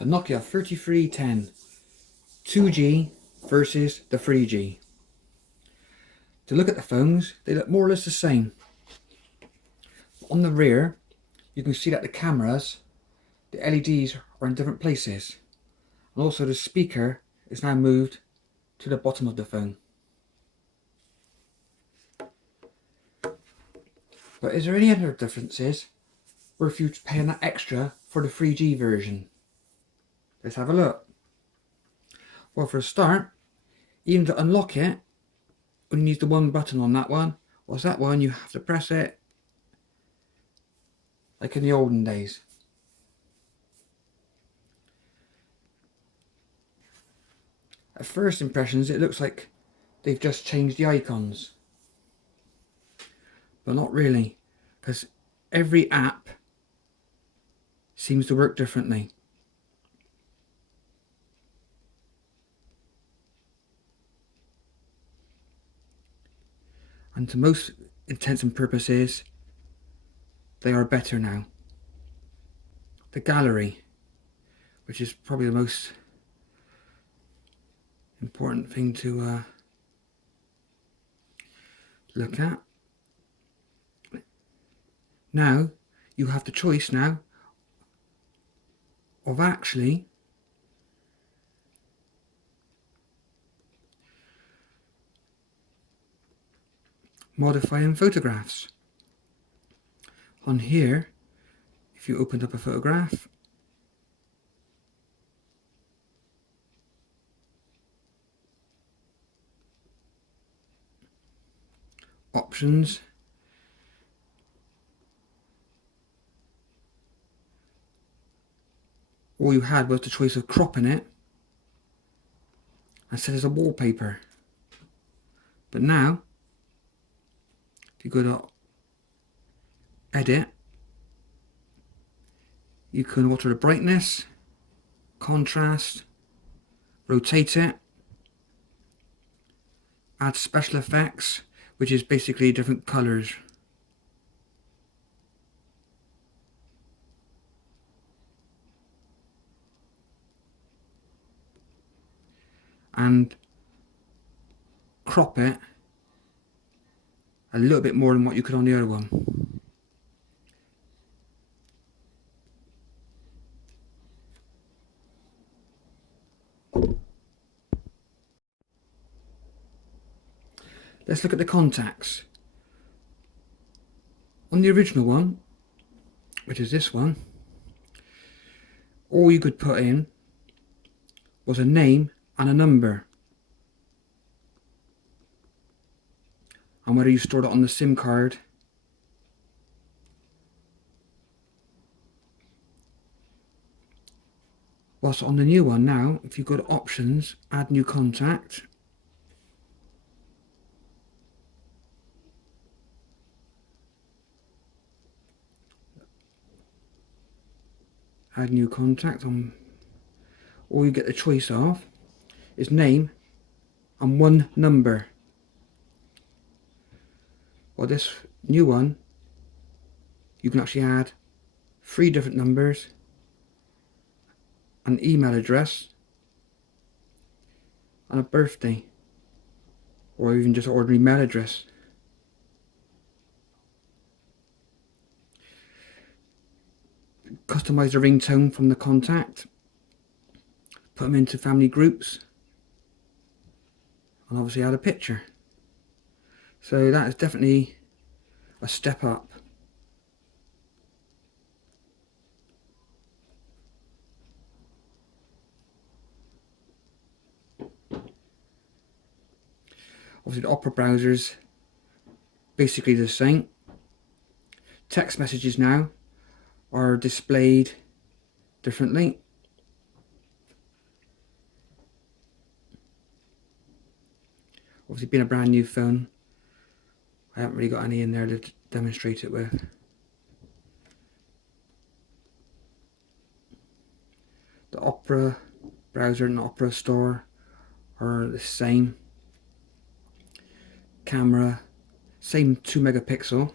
The Nokia 3310 2G versus the 3G. To look at the phones, they look more or less the same. On the rear, you can see that the cameras, the LEDs are in different places. And also the speaker is now moved to the bottom of the phone. But is there any other differences, or if you're paying that extra for the 3G version? Let's have a look. Well, for a start, even to unlock it, only use the one button on that one. What's that one? You have to press it like in the olden days. At first impressions, it looks like they've just changed the icons. But not really, because every app seems to work differently. And to most intents and purposes, they are better now. The gallery, which is probably the most important thing to look at. Now, you have the choice now of actually modifying photographs. On here, if you opened up a photograph, options, all you had was the choice of cropping it and set as a wallpaper. But now, if you go to edit, you can alter the brightness, contrast, rotate it, add special effects, which is basically different colors. And crop it a little bit more than what you could on the other one. Let's look at the contacts. On the original one, which is this one, all you could put in was a name and a number, and whether you stored it on the SIM card whilst on the new one now, if you go to options, add new contact, add new contact, on all you get the choice of is name and one number. Well, this new one, you can actually add 3 different numbers, an email address, and a birthday, or even just ordinary mail address. Customize the ringtone from the contact, put them into family groups, and obviously add a picture. So that is definitely a step up. Obviously the Opera browser's basically the same. Text messages now are displayed differently. Obviously being a brand new phone, I haven't really got any in there to demonstrate it with. The Opera browser and the Opera store are the same. Camera, same 2 megapixel.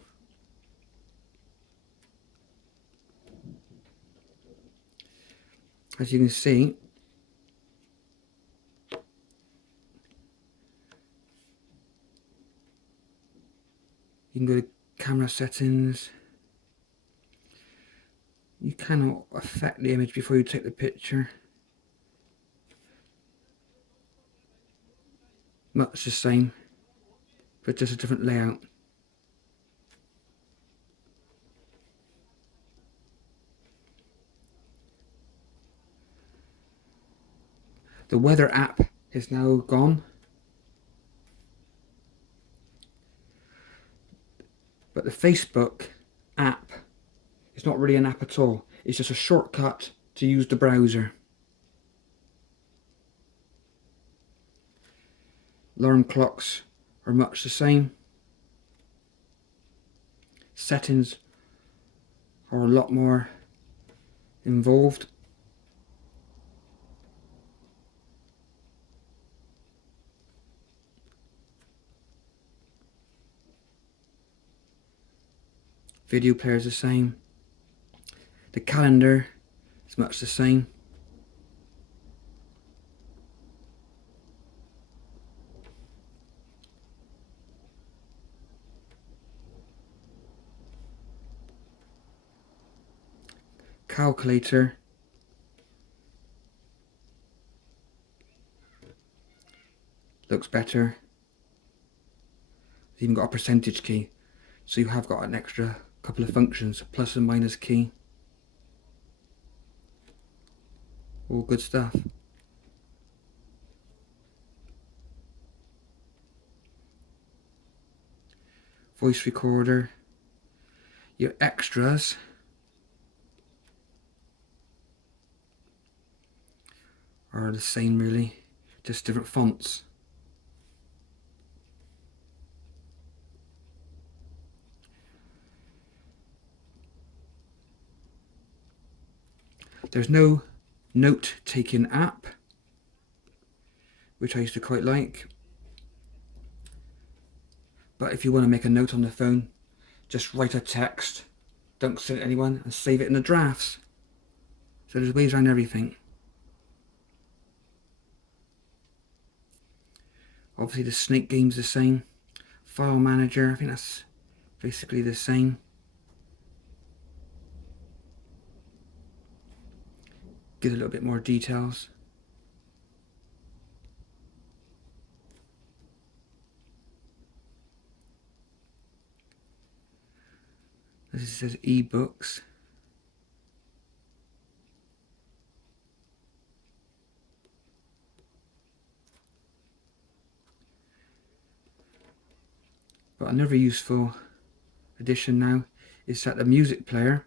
as you can see, you can go to camera settings. You cannot affect the image before you take the picture. Much the same, but just a different layout. The weather app is now gone, but the Facebook app is not really an app at all. It's just a shortcut to use the browser. Alarm clocks are much the same. Settings are a lot more involved. Video player is the same. The calendar is much the same. Calculator looks better. It's even got a percentage key, so you have got an extra couple of functions, plus and minus key. All good stuff. Voice recorder. Your extras are the same really, just different fonts. There's no note-taking app, which I used to quite like. But if you want to make a note on the phone, just write a text, don't send it to anyone, and save it in the drafts. So there's ways around everything. Obviously the Snake game's the same. File manager, I think that's basically the same. Give a little bit more details. This says ebooks. But another useful addition now is that the music player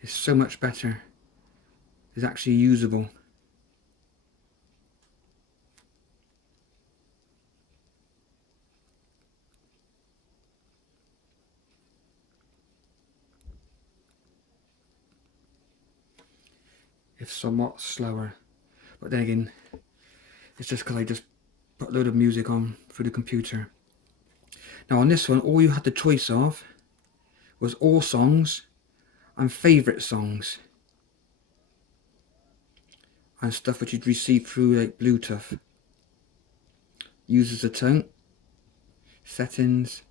is so much better. It's actually usable. If somewhat slower. But then again, it's just because I just put a load of music on through the computer. Now on this one, all you had the choice of was all songs and favourite songs. And stuff which you'd receive through like Bluetooth. Uses a tone, settings,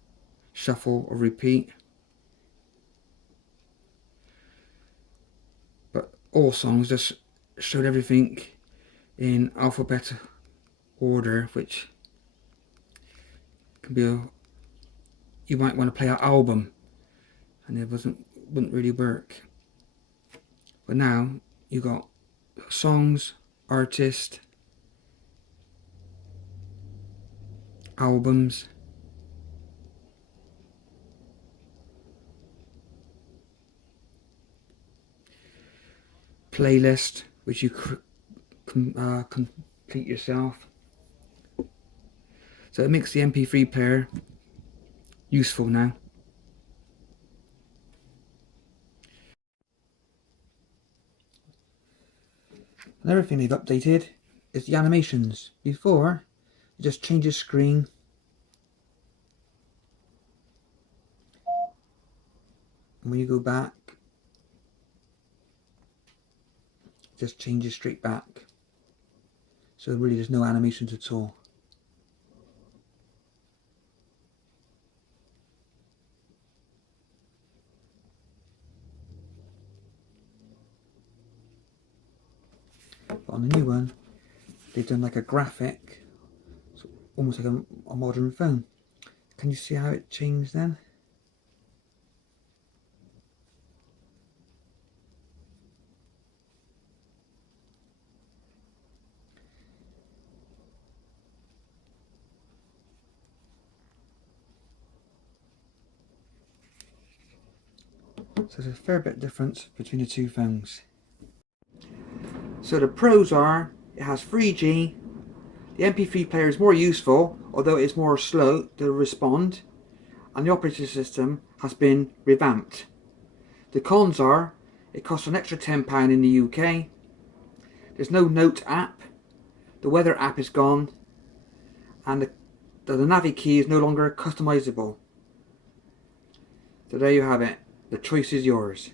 shuffle or repeat. But all songs just showed everything in alphabetical order, which can be you might want to play an album and it wouldn't really work. But now you got songs, artist, albums, playlist, which you complete yourself. So it makes the MP3 player useful now. Another thing they've updated is the animations. Before, you just change the screen. And when you go back, just changes straight back. So really there's no animations at all. But on the new one, they've done like a graphic, so almost like a modern phone. Can you see how it changed then? So there's a fair bit of difference between the two phones. So the pros are, it has 3G, the MP3 player is more useful, although it is more slow to respond, and the operating system has been revamped. The cons are, it costs an extra £10 in the UK, there's no note app, the weather app is gone, and the Navi key is no longer customizable. So there you have it, the choice is yours.